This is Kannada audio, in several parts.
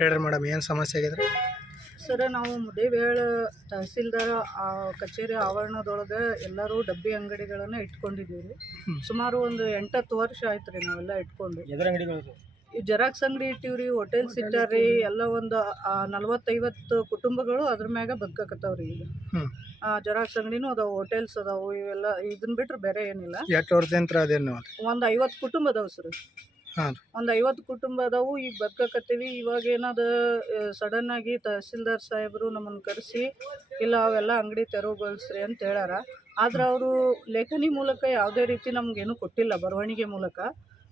ಹೇಳ್ರಿ ಮೇಡಮ್, ಏನು ಸಮಸ್ಯೆ ಆಗಿದ್ರಿ? ಸರ್, ನಾವು ಮುದೇಬೇಳ ತಹಸೀಲ್ದಾರ್ ಕಚೇರಿ ಆವರಣದೊಳಗೆ ಎಲ್ಲರೂ ಡಬ್ಬಿ ಅಂಗಡಿಗಳನ್ನು ಇಟ್ಕೊಂಡಿದ್ದೀವಿ ರೀ. ಸುಮಾರು ಒಂದು 8-10 ವರ್ಷ ಆಯ್ತು ರೀ ನಾವೆಲ್ಲ ಇಟ್ಕೊಂಡು. ಈ ಜೆರಾಕ್ಸ್ ಅಂಗಡಿ ಇಟ್ಟಿವ್ರಿ, ಹೋಟೆಲ್ಸ್ ಇಟ್ಟಾರ್ರಿ, ಎಲ್ಲ ಒಂದು 40-50 ಕುಟುಂಬಗಳು ಅದ್ರ ಮ್ಯಾಗ ಬದುಕಕತ್ತಾವ್ರಿ. ಈಗ ಜೆರಾಕ್ಸ್ ಅಂಗಡಿನೂ ಅದಾವು, ಹೋಟೆಲ್ಸ್ ಅದಾವು, ಇವೆಲ್ಲ ಇದನ್ನ ಬಿಟ್ರೆ ಬೇರೆ ಏನಿಲ್ಲ. ಎಷ್ಟು ವರ್ಷದಿಂದ ಅದೇನು? ಒಂದು 50 ಕುಟುಂಬ ಅದಾವೆ ಸರ್. ಒಂದು 50 ಕುಟುಂಬ ಅದಾವು, ಈಗ ಬದುಕಕತ್ತೀವಿ. ಇವಾಗ ಏನಾದ ಸಡನ್ ಆಗಿ ತಹಸೀಲ್ದಾರ್ ಸಾಹೇಬರು ನಮ್ಮನ್ನು ಕರೆಸಿ ಇಲ್ಲ ಅವೆಲ್ಲ ಅಂಗಡಿ ತೆರವುಗೊಳಿಸ್ರಿ ಅಂತ ಹೇಳ್ಯಾರ. ಆದ್ರೆ ಅವರು ಲೇಖನಿ ಮೂಲಕ ಯಾವುದೇ ರೀತಿ ನಮಗೇನು ಕೊಟ್ಟಿಲ್ಲ, ಬರವಣಿಗೆ ಮೂಲಕ.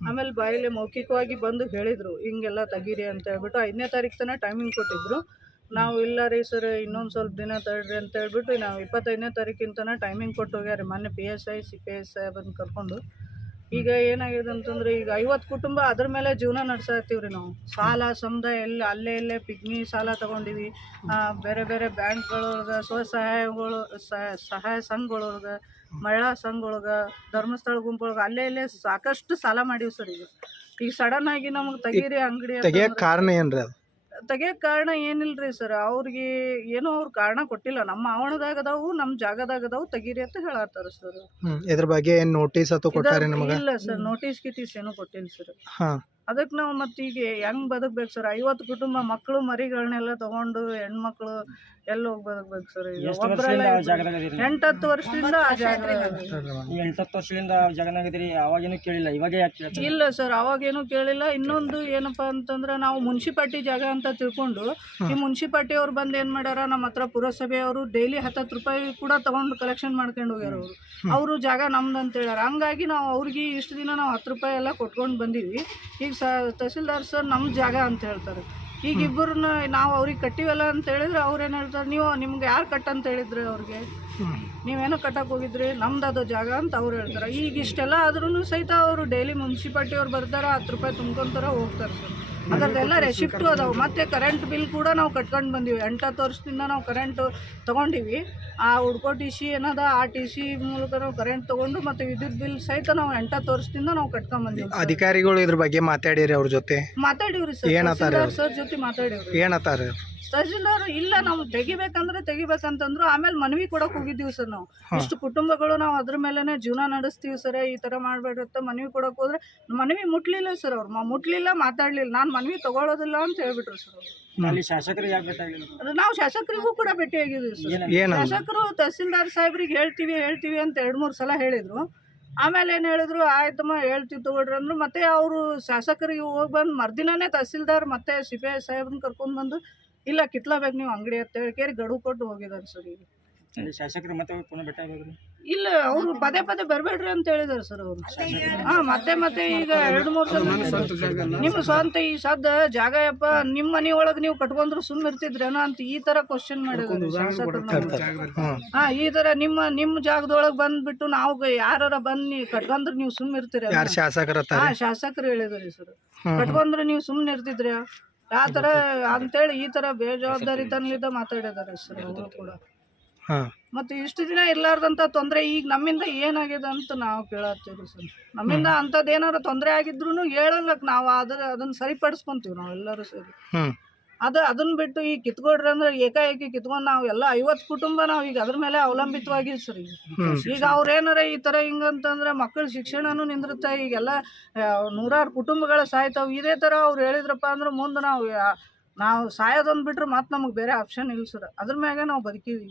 ಆಮೇಲೆ ಬಾಯಲ್ಲಿ ಮೌಖಿಕವಾಗಿ ಬಂದು ಹೇಳಿದರು ಹಿಂಗೆಲ್ಲ ತೆಗೀರಿ ಅಂತ ಹೇಳ್ಬಿಟ್ಟು 5ನೇ ತಾರೀಕು ತನಕ ಟೈಮಿಂಗ್ ಕೊಟ್ಟಿದ್ರು. ನಾವು ಇಲ್ಲ ರೀ ಸರ್, ಇನ್ನೊಂದು ಸ್ವಲ್ಪ ದಿನ ತಡ್ರಿ ಅಂತ ಹೇಳ್ಬಿಟ್ಟು ನಾವು 25ನೇ ತಾರೀಕಿನ ತನಕ ಟೈಮಿಂಗ್ ಕೊಟ್ಟು ಹೋಗ್ಯಾರ ಮೊನ್ನೆ PSI CPS ಸಾಹೇಬನ್ನು ಕರ್ಕೊಂಡು. ಈಗ ಏನಾಗಿದೆ ಅಂತಂದ್ರೆ, ಈಗ 50 ಕುಟುಂಬ ಅದ್ರ ಮೇಲೆ ಜೀವನ ನಡೆಸಾತೀವಿ ರೀ ನಾವು. ಸಾಲ ಸಮುದಾಯ ಅಲ್ಲೇ ಪಿಗ್ನಿ ಸಾಲ ತೊಗೊಂಡಿವಿ. ಬೇರೆ ಬೇರೆ ಬ್ಯಾಂಕ್ಗಳೊಳಗೆ, ಸ್ವಸಹಾಯಗಳು ಸಹಾಯ ಸಂಘಗಳೊಳಗೆ, ಮಹಿಳಾ ಸಂಘೊಳಗೆ, ಧರ್ಮಸ್ಥಳ ಗುಂಪೊಳಗೆ ಅಲ್ಲೇ ಸಾಕಷ್ಟು ಸಾಲ ಮಾಡೀವಿ ಸರ್. ಈಗ ಸಡನ್ ಆಗಿ ನಮಗೆ ತೆಗೀರಿ ಅಂಗಡಿ ತೆಗಿಯಕ್ಕೆ ಕಾರಣ ಏನ್ರಿ? ಅದು ತೆಗಿಯೋಕೆ ಕಾರಣ ಏನಿಲ್ರಿ ಸರ್, ಅವ್ರಿಗೆ ಏನೋ ಅವ್ರು ಕಾರಣ ಕೊಟ್ಟಿಲ್ಲ. ನಮ್ಮ ಆವರಣದಾಗ ಅದಾವು, ನಮ್ಮ ಜಾಗದಾಗ ಅದಾವು, ತೆಗೀರಿ ಅಂತ ಹೇಳತ್ತಾರ ಸರ್. ಇದ್ರ ಬಗ್ಗೆ ಏನು ನೋಟಿಸ್ ಅಥವಾ ಕೊಟ್ಟಾರೆ ನಮಗೆ? ಇಲ್ಲ ಸರ್, ನೋಟಿಸ್ ಏನೂ ಕೊಟ್ಟಿಲ್ಲ ಸರ್. ಅದಕ್ಕೆ ನಾವು ಮತ್ತೆ ಈಗ ಹೆಂಗ್ ಬದುಕ್ಬೇಕು ಸರ್? 50 ಕುಟುಂಬ, ಮಕ್ಕಳು ಮರಿಗಳನ್ನೆಲ್ಲ ತಗೊಂಡು ಹೆಣ್ಮಕ್ಳು ಎಲ್ಲಿ ಹೋಗಿ ಬದುಕ್ಬೇಕು ಸರ್? 8-10 ವರ್ಷದಿಂದ ಆ ಜಾಗ. 8-10 ವರ್ಷದಿಂದ ಜಾಗನಾಗಿದ್ರಿ, ಅವಾಗೇನು ಕೇಳಿಲ್ಲ, ಇವಾಗ ಯಾಕೆ ಕೇಳ್ತಾರೆ? ಇಲ್ಲ ಸರ್, ಅವಾಗೇನು ಕೇಳಿಲ್ಲ. ಇನ್ನೊಂದು ಏನಪ್ಪಾ ಅಂತಂದ್ರೆ, ನಾವು ಮುನ್ಸಿಪಾಲ್ಟಿ ಜಾಗ ಅಂತ ತಿಳ್ಕೊಂಡು ಈ ಮುನ್ಸಿಪಾಲ್ಟಿ ಅವ್ರು ಬಂದು ಏನು ಮಾಡ್ಯಾರ, ನಮ್ಮ ಹತ್ರ ಪುರಸಭೆಯವರು ಡೈಲಿ 10 ರೂಪಾಯಿ ಕೂಡ ತಗೊಂಡು ಕಲೆಕ್ಷನ್ ಮಾಡ್ಕೊಂಡು ಹೋಗ್ಯಾರ. ಅವರು ಜಾಗ ನಮ್ದು ಅಂತ ಹೇಳ್ಯಾರ. ಹಂಗಾಗಿ ನಾವು ಅವ್ರಿಗೆ ಇಷ್ಟು ದಿನ ನಾವು 10 ರೂಪಾಯಿ ಎಲ್ಲ ಕೊಟ್ಕೊಂಡು ಬಂದೀವಿ. ಈಗ ತಹಸೀಲ್ದಾರ್ ಸರ್ ನಮ್ಮ ಜಾಗ ಅಂತ ಹೇಳ್ತಾರೆ. ಈಗ ಇಬ್ಬರನ್ನ ನಾವು ಅವ್ರಿಗೆ ಕಟ್ಟಿವಲ್ಲ ಅಂತ ಹೇಳಿದ್ರೆ ಅವ್ರೇನು ಹೇಳ್ತಾರೆ, ನಿಮ್ಗೆ ಯಾರು ಕಟ್ಟಂತ ಹೇಳಿದ್ರಿ? ಅವ್ರಿಗೆ ನೀವೇನೋ ಕಟ್ಟಕ್ಕೆ ಹೋಗಿದ್ರಿ, ನಮ್ದು ಅದು ಜಾಗ ಅಂತ ಅವ್ರು ಹೇಳ್ತಾರೆ. ಈಗ ಇಷ್ಟೆಲ್ಲ ಆದ್ರೂ ಸಹಿತ ಅವರು ಡೈಲಿ ಮುನ್ಸಿಪಾಲ್ಟಿ ಅವ್ರು ಬರ್ತಾರೆ, 10 ರೂಪಾಯಿ ತುಂಬ್ಕೊಂತಾರೆ, ಹೋಗ್ತಾರೆ ಸರ್. ಅದರದ್ದೆಲ್ಲ ರೆಸಿಪ್ಟು ಅದಾವೆ. ಮತ್ತು ಕರೆಂಟ್ ಬಿಲ್ ಕೂಡ ನಾವು ಕಟ್ಕೊಂಡು ಬಂದೀವಿ. 8-10 ವರ್ಷದಿಂದ ನಾವು ಕರೆಂಟು ತೊಗೊಂಡಿವಿ. ಆ ಹುಡ್ಕೋ TC ಏನದ, ಆ TC ಮೂಲಕ ನಾವು ಕರೆಂಟ್ ತೊಗೊಂಡು ಮತ್ತು ವಿದ್ಯುತ್ ಬಿಲ್ ಸಹಿತ ನಾವು 8-10 ವರ್ಷದಿಂದ ನಾವು ಕಟ್ಕೊಂಡ್ಬಂದೀವಿ. ಅಧಿಕಾರಿಗಳು ಇದ್ರ ಬಗ್ಗೆ ಮಾತಾಡಿರಿ? ಅವ್ರ ಜೊತೆ ಮಾತಾಡಿವ್ರಿ ಸರ್, ಸರ್ ಜೊತೆ ಮಾತಾಡಿವ್ರಿ. ಏನತ್ತಾರ ತಹಸೀಲ್ದಾರ್? ಇಲ್ಲ, ನಾವು ತೆಗಿಬೇಕಂತಂದ್ರು. ಆಮೇಲೆ ಮನವಿ ಕೊಡಕ್ಕೆ ಹೋಗಿದ್ದೀವಿ ಸರ್. ನಾವು ಇಷ್ಟು ಕುಟುಂಬಗಳು ನಾವು ಅದ್ರ ಮೇಲೆನೆ ಜೀವನ ನಡೆಸ್ತೀವಿ ಸರ್, ಈ ಥರ ಮಾಡಬೇಡ್ರತ್ತ ಮನವಿ ಕೊಡಕ್ಕೆ ಹೋದ್ರೆ ಮನವಿ ಮುಟ್ಲಿಲ್ಲ ಸರ್. ಅವ್ರು ಮುಟ್ಲಿಲ್ಲ, ಮಾತಾಡಲಿಲ್ಲ. ನಾನು ಮನವಿ ತಗೊಳ್ಳೋದಿಲ್ಲ ಅಂತ ಹೇಳ್ಬಿಟ್ರು ಸರ್ ಅವರು. ಅಲ್ಲಿ ಶಾಸಕರು ಯಾಕೆ ಭೇಟಿಯಾಗಿಲ್ಲ? ನಾವು ಶಾಸಕರಿಗೂ ಕೂಡ ಭೇಟಿಯಾಗಿದ್ದೀವಿ ಸರ್. ಶಾಸಕರು ತಹಸೀಲ್ದಾರ್ ಸಾಹೇಬ್ರಿಗೆ ಹೇಳ್ತೀವಿ ಅಂತ 2-3 ಸಲ ಹೇಳಿದ್ರು. ಆಮೇಲೆ ಏನು ಹೇಳಿದ್ರು, ಆಯ್ತಮ್ಮ ಹೇಳ್ತೀವಿ ತಗೊಳ್ರಿ ಅಂದ್ರು. ಮತ್ತೆ ಅವರು ಶಾಸಕರಿಗೆ ಹೋಗಿ ಬಂದು ಮರ್ದಿನೇ ತಹಸೀಲ್ದಾರ್ ಮತ್ತೆ CPI ಸಾಹೇಬ್ರನ್ನ ಕರ್ಕೊಂಡು ಬಂದು ಇಲ್ಲ ಕಿತ್ಲಾಬೇಕು ನೀವು ಅಂಗಡಿ ಅಂತ ಹೇಳಿ ಗಡುವು ಕೊಟ್ಟು ಹೋಗಿದ್ದಾರೆ ಸರ್. ಈಗ ಶಾಸಕರು ಮತ್ತೆ ಪುನಃ ಭೇಟಿಯಾಗಿದ್ರು? ಇಲ್ಲ, ಅವರು ಪದೇ ಬರಬೇಡ್ರಿ ಅಂತ ಹೇಳಿದಾರೆ ಸರ್ ಅವರು. ಮತ್ತೆ ಈಗ 2-3 ಸಲ ನಿಮ್ಮ ಸ್ವಂತ ಈ ಸದ್ದ ಜಾಗ ಯಪ್ಪ ನಿಮ್ಮ ಮನೆ ಒಳಗೆ ನೀವು ಕಟ್ಕೊಂಡ್ರು ಸುಮ್ಮನೆ ಇರ್ತಿದ್ರೇನೋ ಅಂತ ಈ ತರ ಕ್ವಶನ್ ಮಾಡಿದ್ರು ಶಾಸಕರು. ಈ ತರ ನಿಮ್ಮ ಜಾಗದೊಳಗೆ ಬಂದ್ಬಿಟ್ಟು ನಾವು ಯಾರ ಬಂದು ಕಟ್ಕೊಂಡ್ರೆ ನೀವು ಸುಮ್ಮನೆ ಇರ್ತೀರ? ಶಾಸಕರು ಹೇಳಿದ್ರಿ ಸರ್, ಕಟ್ಕೊಂಡ್ರೆ ನೀವು ಸುಮ್ಮನೆ ಇರ್ತಿದ್ರಿ ಆ ಥರ ಅಂತೇಳಿ ಈ ಥರ ಬೇಜವಾಬ್ದಾರಿ ತನಲಿದ್ದ ಮಾತಾಡಿದ್ದಾರೆ ಸರ್ ಅವರು ಕೂಡ. ಮತ್ತು ಇಷ್ಟು ದಿನ ಇರಲಾರ್ದಂಥ ತೊಂದರೆ ಈಗ ನಮ್ಮಿಂದ ಏನಾಗಿದೆ ಅಂತ ನಾವು ಕೇಳತ್ತೀವಿ ಸರ್. ನಮ್ಮಿಂದ ಅಂಥದ್ದು ಏನಾದ್ರು ತೊಂದರೆ ಆಗಿದ್ರು ಹೇಳಲ್ಲಕ್ಕೆ ನಾವು ಅದನ್ನು ಸರಿಪಡಿಸ್ಕೊಂತೀವಿ ನಾವೆಲ್ಲರೂ ಸೇರಿ. ಅದನ್ನ ಬಿಟ್ಟು ಈಗ ಕಿತ್ಕೊಡ್ರಿ ಅಂದ್ರೆ ಏಕಾಏಕಿ ಕಿತ್ಕೊಂಡು ನಾವು ಎಲ್ಲ 50 ಕುಟುಂಬ ನಾವು ಈಗ ಅದ್ರ ಮೇಲೆ ಅವಲಂಬಿತವಾಗಿಲ್ಲ ಸರ್. ಈಗ ಅವ್ರೇನಾರ ಈ ಥರ ಹಿಂಗಂತಂದ್ರೆ ಮಕ್ಕಳ ಶಿಕ್ಷಣನೂ ನಿಂದಿರುತ್ತೆ. ಈಗೆಲ್ಲ 100 ಕುಟುಂಬಗಳ ಸಾಯ್ತಾವೆ. ಇದೇ ಥರ ಅವ್ರು ಹೇಳಿದ್ರಪ್ಪ ಅಂದ್ರೆ ಮುಂದೆ ನಾವು ಸಾಯೋದೊಂದು ಬಿಟ್ರೆ ಮತ್ತೆ ನಮಗೆ ಬೇರೆ ಆಪ್ಷನ್ ಇಲ್ಲ ಸರ್. ಅದ್ರ ಮ್ಯಾಗೆ ನಾವು ಬದುಕೀವಿ.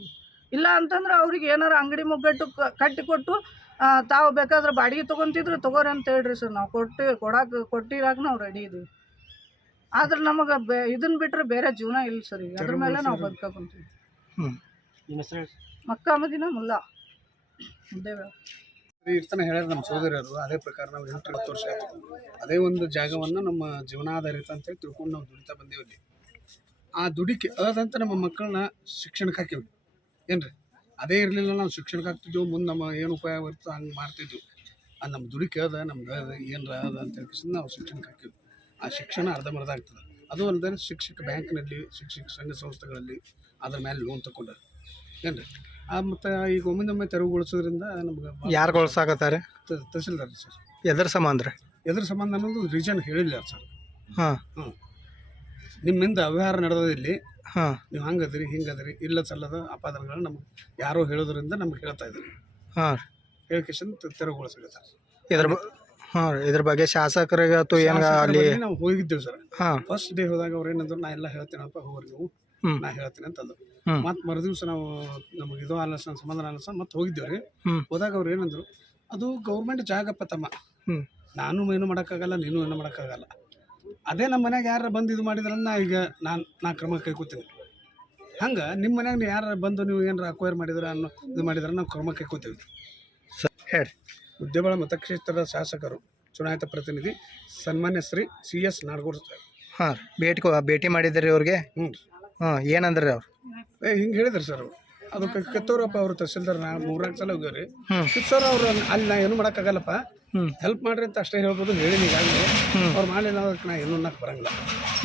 ಇಲ್ಲ ಅಂತಂದ್ರೆ ಅವ್ರಿಗೆ ಏನಾರ ಅಂಗಡಿ ಮುಗ್ಗಟ್ಟು ಕಟ್ಟಿಕೊಟ್ಟು ತಾವು ಬೇಕಾದ್ರೆ ಬಾಡಿಗೆ ತೊಗೊತಿದ್ರು ತಗೋರಿ ಅಂತ ಹೇಳ್ರಿ ಸರ್. ನಾವು ಕೊಟ್ಟಿರಾಕ ನಾವು ರೆಡಿ ಇದೀವಿ. ಆದ್ರೆ ನಮಗೆ ಇದನ್ನ ಬಿಟ್ಟರೆ ಬೇರೆ ಜೀವನ ಇಲ್ಲ ಸರ್. ಈಗ ಅದ್ರ ಮೇಲೆ ನಾವು ಬದುಕಕೊಂತೀವಿ. ಮಕ್ಕಾ ಮದೀನಾ ಮುಲ್ಲಾ. ಮುದ್ದೇಬೇಳೆ. ಇರ್ತಾನೆ ಹೇಳ್ಯಾರ ನಮ್ಮ ಸೋದರಿಯರು. ಅದೇ ಪ್ರಕಾರ ನಾವು 8-10 ವರ್ಷ ಆಯ್ತು ಅದೇ ಒಂದು ಜಾಗವನ್ನು ನಮ್ಮ ಜೀವನಾಧಾರಿತ ಅಂತೇಳಿ ತಿಳ್ಕೊಂಡು ನಾವು ದುಡಿತಾ ಬಂದೇವಿ ಅಲ್ಲಿ. ಆ ದುಡಿಕೆ ಅದಂತ ನಮ್ಮ ಮಕ್ಕಳನ್ನ ಶಿಕ್ಷಣಕ್ಕೆ ಹಾಕಿವಿ ಏನ್ರಿ. ಅದೇ ಇರಲಿಲ್ಲ ನಾವು ಶಿಕ್ಷಣಕ್ಕೆ ಹಾಕ್ತಿದ್ವು, ಮುಂದೆ ನಮ್ಮ ಏನು ಉಪಯೋಗ ಬರ್ತದೆ ಹಂಗೆ ಮಾಡ್ತಿದ್ವು. ಅದು ನಮ್ಮ ದುಡಿಕೆ ಅದ ನಮ್ದು ಏನರ ಅದ ಅಂತ ಹೇಳ್ಕೊಂಡು ನಾವು ಶಿಕ್ಷಣಕ್ಕೆ ಹಾಕಿವಿ. ಆ ಶಿಕ್ಷಣ ಅರ್ಧಂಬರ್ಧ ಆಗ್ತದೆ. ಅದು ಅಲ್ಲದೆ ಶಿಕ್ಷಕ ಬ್ಯಾಂಕ್ನಲ್ಲಿ, ಶಿಕ್ಷಕ ಸಂಘ ಸಂಸ್ಥೆಗಳಲ್ಲಿ ಅದ್ರ ಮೇಲೆ ಲೋನ್ ತಗೊಂಡು ಏನ್ರಿ. ಮತ್ತು ಈಗ ಒಮ್ಮೆ ತೆರವುಗೊಳಿಸೋದ್ರಿಂದ ನಮ್ಗೆ ಯಾರು ಗೊಳ್ಸಾಕತ್ತಾರೆ? ತಹಸೀಲ್ದಾರ್ ಸರ್. ಎದ್ರ ಸಂಬಂಧ ರೀ? ಎದ್ರ ಸಂಬಂಧ ಅನ್ನೋದು ರೀಸನ್ ಹೇಳಿಲ್ಲ ಸರ್. ಹಾಂ ನಿಮ್ಮಿಂದ ಅವ್ಯವಹಾರ ನಡೆದಿಲ್ಲಿ, ಹಾಂ ನೀವು ಹಂಗದಿರಿ ಹಿಂಗದಿರಿ ಇಲ್ಲ ಸಲ್ಲದ ಅಪಾದನೆಗಳು ನಮ್ಗೆ ಯಾರೋ ಹೇಳೋದ್ರಿಂದ ನಮ್ಗೆ ಹೇಳ್ತಾ ಇದ್ರು. ಹಾಂ ಹೇಳಿಕೇಶನ್ ತೆರವುಗೊಳಿಸಿದ್ದಾರೆ. ಇದ್ರ ಬಗ್ಗೆ ಶಾಸಕರಿಗೆ ಅಥವಾ ಏನು ಅಲ್ಲಿ ನಾವು ಹೋಗಿದ್ದೇವೆ ಸರ್. ಹಾಂ ಫಸ್ಟ್ ಡೇ ಹೋದಾಗ ಅವ್ರು ಏನಂದ್ರು, ನಾ ಎಲ್ಲ ಹೇಳ್ತೀನಪ್ಪ ಹೋಗ್ರಿ ನೀವು, ನಾ ಹೇಳ್ತೀನಿ ಅಂತಂದ್ರು. ಮತ್ತು ಮರುದಿವ್ಸ ನಾವು ನಮಗೆ ಇದು ಆಲಸ ಸಮಾಧಾನ ಆಲಸ ಮತ್ತೆ ಹೋಗಿದ್ದೇವೆ ರೀ. ಹೋದಾಗ ಅವ್ರು ಏನಂದ್ರು, ಅದು ಗೌರ್ಮೆಂಟ್ ಜಾಗಪ್ಪ ತಮ್ಮ, ನಾನು ಏನು ಮಾಡೋಕ್ಕಾಗಲ್ಲ, ನೀನು ಏನು ಮಾಡೋಕ್ಕಾಗಲ್ಲ. ಅದೇ ನಮ್ಮ ಮನ್ಯಾಗ ಯಾರು ಬಂದು ಇದು ಮಾಡಿದ್ರನ್ನ ಈಗ ನಾ ಕ್ರಮ ಕೈಕೋತೀನಿ. ಹಂಗೆ ನಿಮ್ಮ ಮನ್ಯಾಗ ನೀವು ಯಾರು ಬಂದು ನೀವು ಏನಾರ ಅಕ್ವೈರ್ ಮಾಡಿದ್ರೆ ಅನ್ನೋ ಇದು ಮಾಡಿದ್ರೆ ನಾವು ಕ್ರಮ ಕೈಕೋತೀವಿ. ಹೇಳಿ. ಮುದ್ದೇಬೇಳೆ ಮತಕ್ಷೇತ್ರದ ಶಾಸಕರು ಚುನಾಯಿತ ಪ್ರತಿನಿಧಿ ಸನ್ಮಾನ್ಯ ಶ್ರೀ CS ನಾಡಗೌಡ ಸರ್. ಹಾಂ ಭೇಟಿ ಮಾಡಿದ್ರಿ ಅವ್ರಿಗೆ? ಹ್ಞೂ. ಹಾಂ ಏನಂದ್ರಿ ಅವ್ರು? ಹಿಂಗೆ ಹೇಳಿದ್ರು ಸರ್. ಅದು ಕಿತ್ತವ್ರಪ್ಪ ಅವರು ತಹಸೀಲ್ದಾರ್. ನಾ 3-4 ಸಲ ಹೋಗ್ಯಾವ್ರಿ. ಕಿತ್ತವ್ರು ಅವ್ರು ಅಲ್ಲಿ ನಾ ಏನು ಮಾಡೋಕ್ಕಾಗಲ್ಲಪ್ಪ, ಹೆಲ್ಪ್ ಮಾಡ್ರಿ ಅಂತ ಅಷ್ಟೇ ಹೇಳ್ಬೋದು. ಹೇಳಿ ಈಗಾಗಲೇ ಅವ್ರು ಮಾಡಲಿಲ್ಲ ಅದಕ್ಕೆ ನಾ ಏನೂ ಅನ್ನಕ್ಕೆ ಬರಂಗಿಲ್ಲ.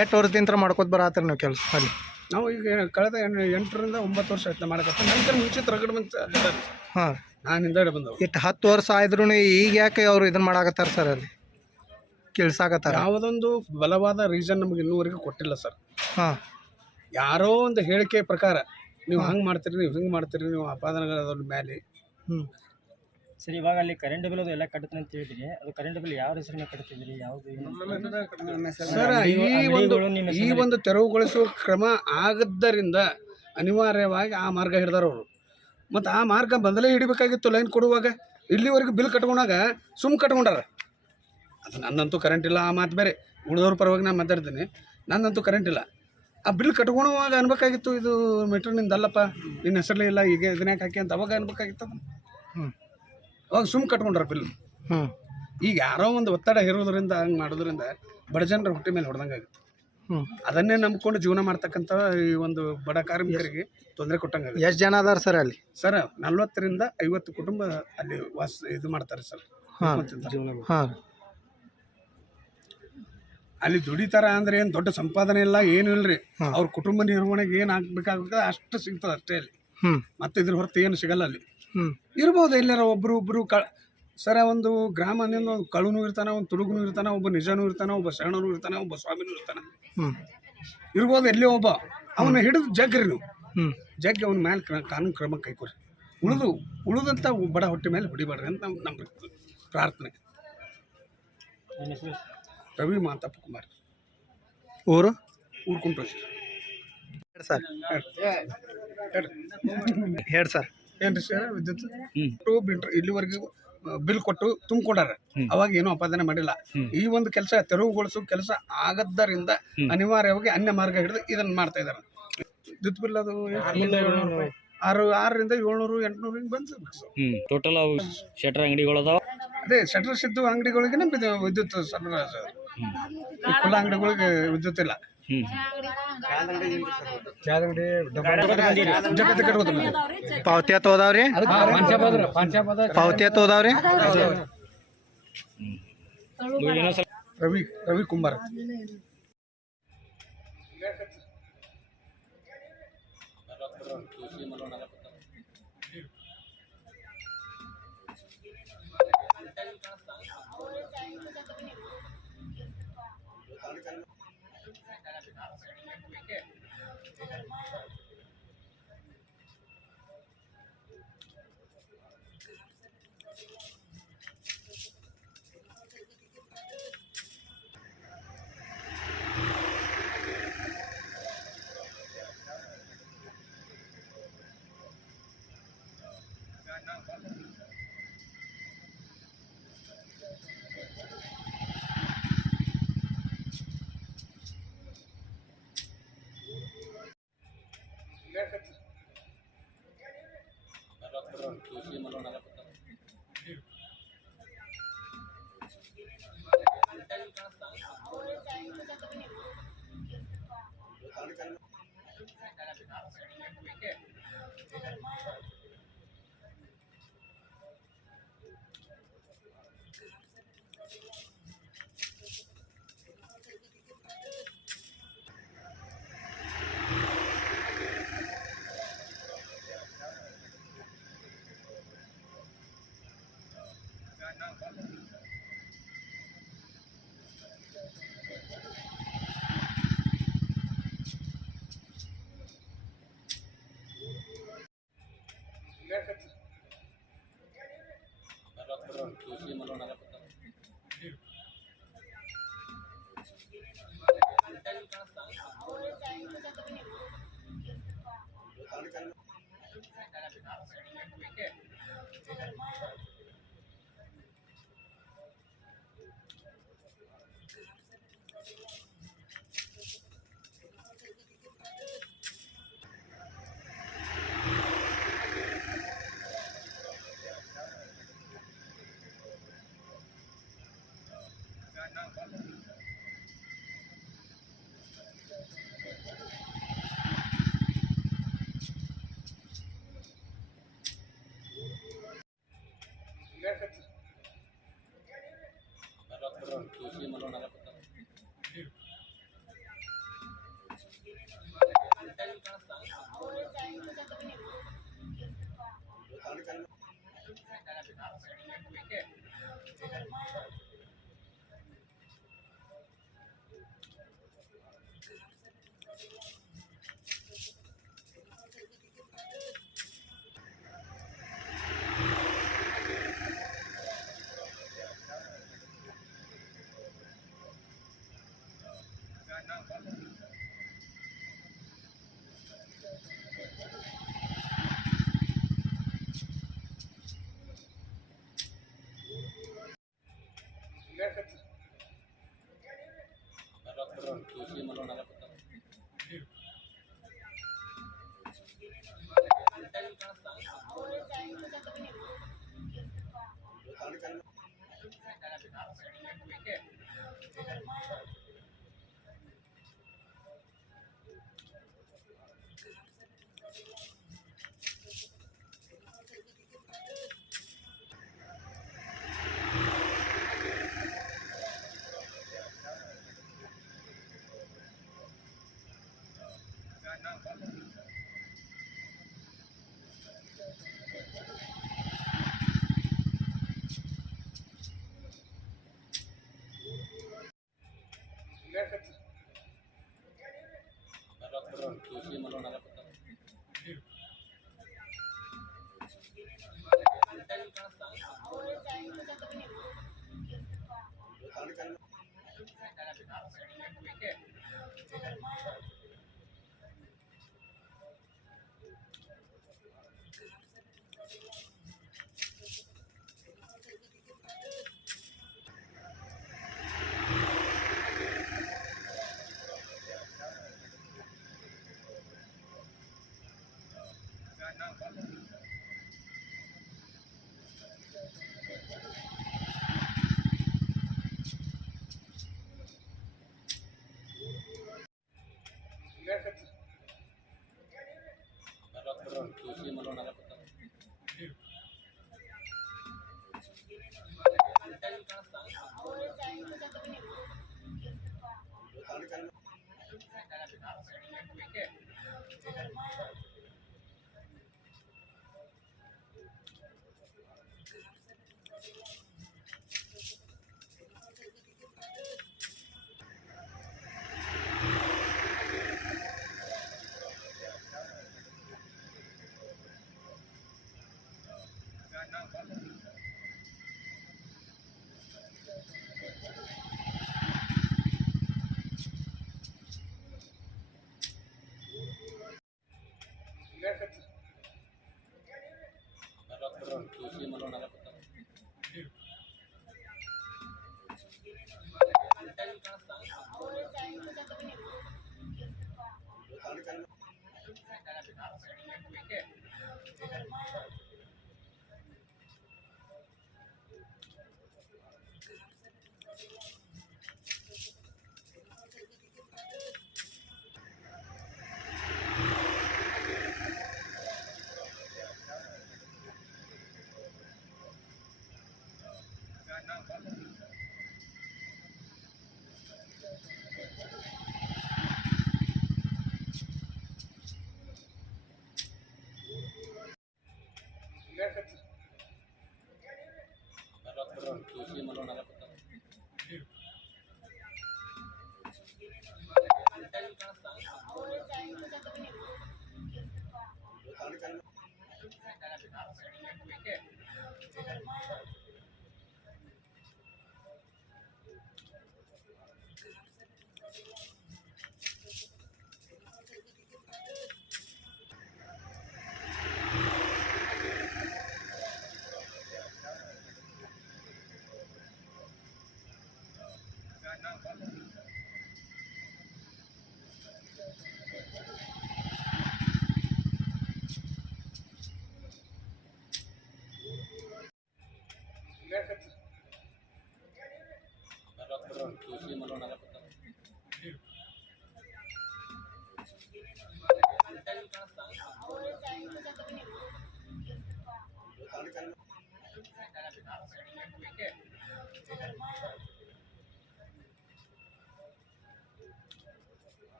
ಎಷ್ಟು ವರ್ಷದಿಂದ ಮಾಡ್ಕೋತ ಬರತ್ತೀರಿ ನೀವು ಕೆಲಸ ಅಲ್ಲಿ? ನಾವು ಈಗ ಕಳೆದ 8ರಿಂದ 9 ವರ್ಷ ಆಯ್ತು ಮಾಡಕತ್ತ. ನನ್ನ ಮುಂಚೆ ರಗಡ ಮಂದಿ ಅಲ್ಲಿದ್ದಾರೆ. ಹಾಂ ನಾನು ಹಿಂದೆಡೆ ಬಂದವು. ಇಟ್ಟು 10 ವರ್ಷ ಆದ್ರೂ ಈಗ ಯಾಕೆ ಅವ್ರು ಇದನ್ನ ಮಾಡಾಕತ್ತಾರ ಸರ್ ಅಲ್ಲಿ ಕೇಳ್ಸಾಕತ್ತಾರ? ಯಾವುದೊಂದು ಬಲವಾದ ರೀಸನ್ ನಮಗೆ ಇನ್ನೂವರೆಗೂ ಕೊಟ್ಟಿಲ್ಲ ಸರ್. ಹಾಂ ಯಾರೋ ಒಂದು ಹೇಳಿಕೆ ಪ್ರಕಾರ ನೀವು ಹಂಗೆ ಮಾಡ್ತೀರಿ, ನೀವು ಹಿಂಗೆ ಮಾಡ್ತೀರಿ, ನೀವು ಅಪಾದನೆಗಳ ಮೇಲೆ. ಸರ್, ಇವಾಗ ಅಲ್ಲಿ ಕರೆಂಟ್ ಬಿಲ್ ಅದು ಎಲ್ಲ ಕಟ್ಟುತ್ತೆ ಅಂತ ಹೇಳಿದ್ರಿ. ಅದು ಕರೆಂಟ್ ಬಿಲ್ ಯಾವ ಹೆಸರಿನ ಕಟ್ತಿದ್ರಿ? ಯಾವುದು ಸರ್, ಈ ಒಂದು ತೆರವುಗೊಳಿಸುವ ಕ್ರಮ ಆಗದ್ದರಿಂದ ಅನಿವಾರ್ಯವಾಗಿ ಆ ಮಾರ್ಗ ಹಿಡಿದಾರ ಅವರು. ಮತ್ತು ಆ ಮಾರ್ಗ ಮೊದಲೇ ಹಿಡಿಬೇಕಾಗಿತ್ತು ಲೈನ್ ಕೊಡುವಾಗ. ಇಲ್ಲಿವರೆಗೂ ಬಿಲ್ ಕಟ್ಕೊಂಡಾಗ ಕಟ್ಕೊಂಡಾರ. ಅದು ನನ್ನಂತೂ ಕರೆಂಟ್ ಇಲ್ಲ, ಆ ಮಾತು ಬೇರೆ. ಉಳಿದವ್ರ ಪರವಾಗಿ ನಾನು ಮಾತಾಡ್ತೀನಿ. ನನ್ನಂತೂ ಕರೆಂಟ್ ಇಲ್ಲ. ಆ ಬಿಲ್ ಕಟ್ಕೊಳ್ಳುವಾಗ ಅನ್ಬೇಕಾಗಿತ್ತು, ಇದು ಮೀಟ್ರ್ ಅಲ್ಲಪ್ಪ, ನಿನ್ನ ಹೆಸರಲ್ಲೇ ಇಲ್ಲ, ಈಗ ಇದನ್ಯಾಕೆ ಹಾಕಿ ಅಂತ ಅವಾಗ ಅನ್ಬೇಕಾಗಿತ್ತು. ಅವಾಗ ಕಟ್ಕೊಂಡ್ರ ಬಿಲ್. ಈಗ ಯಾರೋ ಒಂದು ಒತ್ತಡ ಹೇರೋದ್ರಿಂದ ಹಂಗೆ ಮಾಡೋದ್ರಿಂದ ಬಡ ಜನರ ಹೊಟ್ಟೆ ಮೇಲೆ ಹೊಡೆದಂಗೆ ಆಗುತ್ತೆ. ಅದನ್ನೇ ನಂಬ್ಕೊಂಡು ಜೀವನ ಮಾಡ್ತಕ್ಕಂಥ ಈ ಒಂದು ಬಡ ಕಾರ್ಮಿಕರಿಗೆ ತೊಂದರೆ ಕೊಟ್ಟಂಗೆ. ಎಷ್ಟು ಜನ ಅದಾರ ಸರ್ ಅಲ್ಲಿ? ಸರ್, 40ರಿಂದ 50 ಕುಟುಂಬ ಅಲ್ಲಿ ಇದು ಮಾಡ್ತಾರೆ ಸರ್. ಹಾಂ ಅಲ್ಲಿ ದುಡಿತಾರ ಅಂದ್ರೆ ಏನು ದೊಡ್ಡ ಸಂಪಾದನೆ ಇಲ್ಲ, ಏನು ಇಲ್ರಿ. ಅವ್ರ ಕುಟುಂಬ ನಿರ್ವಹಣೆಗೆ ಏನು ಆಗ್ಬೇಕಾಗುತ್ತೆ ಅಷ್ಟು ಸಿಗ್ತದೆ ಅಷ್ಟೇ ಅಲ್ಲಿ. ಮತ್ತೆ ಇದ್ರ ಹೊರತು ಏನು ಸಿಗಲ್ಲ ಅಲ್ಲಿ. ಇರ್ಬೋದು ಎಲ್ಲಾರ ಒಬ್ರು ಸರ ಒಂದು ಗ್ರಾಮದಿಂದ ಒಂದು ಕಳುನು ಇರ್ತಾನೆ, ಒಂದು ತುಡುಗನು ಇರ್ತಾನೆ, ಒಬ್ಬ ನಿಜನೂ ಇರ್ತಾನೆ, ಒಬ್ಬ ಶರಣನು ಇರ್ತಾನೆ, ಒಬ್ಬ ಸ್ವಾಮಿನೂ ಇರ್ತಾನೆ. ಇರ್ಬೋದು ಎಲ್ಲೇ ಒಬ್ಬ. ಅವನ್ನ ಹಿಡಿದು ಜಗ್ರಿ ನೀವು, ಜಗ್ಗಿ ಅವನ ಮೇಲೆ ಕಾನೂನು ಕ್ರಮ ಕೈಕೊರಿ. ಉಳಿದಂಥ ಬಡ ಹೊಟ್ಟೆ ಮೇಲೆ ಹೊಡಿಬೇಡ್ರಿ ಅಂತ ನಮ್ಮ ಪ್ರಾರ್ಥನೆ. ರವಿ ಮಾಂತಪ್ಪ ಕುಮಾರ್, ಊರು ಕುಂಟೋಜಿ. ಸರ್ ಹೇಳಿ ಸರ್. ಏನ್ರಿ ಸರ್, ವಿದ್ಯುತ್ ಇಲ್ಲಿವರೆಗೂ ಬಿಲ್ ಕೊಟ್ಟು ತುಂಬಿಕೊಂಡಾರ. ಅವಾಗ ಏನೂ ಅಪಾದನೆ ಮಾಡಿಲ್ಲ. ಈ ಒಂದು ಕೆಲಸ ತೆರವುಗೊಳಿಸೋ ಕೆಲಸ ಆಗದ್ದರಿಂದ ಅನಿವಾರ್ಯವಾಗಿ ಅನ್ಯ ಮಾರ್ಗ ಹಿಡಿದು ಇದನ್ನ ಮಾಡ್ತಾ ಇದಾರೆ. ವಿದ್ಯುತ್ ಬಿಲ್ ಅದು 6ರಿಂದ 700, 800 ಹಿಂಗೆ ಬಂದು ಟೋಟಲ್ ಅವು ಶಟರ್ ಅಂಗಡಿಗಳು ಅದಾವ. ಅದೇ ಶಟರ್ ಸಿದ್ದು ಅಂಗಡಿಗಳಿಗೆ ವಿದ್ಯುತ್ ಸರಬರಾಜು. ಖುಲ್ಲಾ ಅಂಗಡಿಗಳಿಗೆ ವಿದ್ಯುತ್ ಇಲ್ಲ. ಪಾವತಿ ಹೋದಾವ್ರಿ? ಪಾವತಿ ಹೋದಾವ್ರಿ? ರವಿ ಕುಮಾರ್.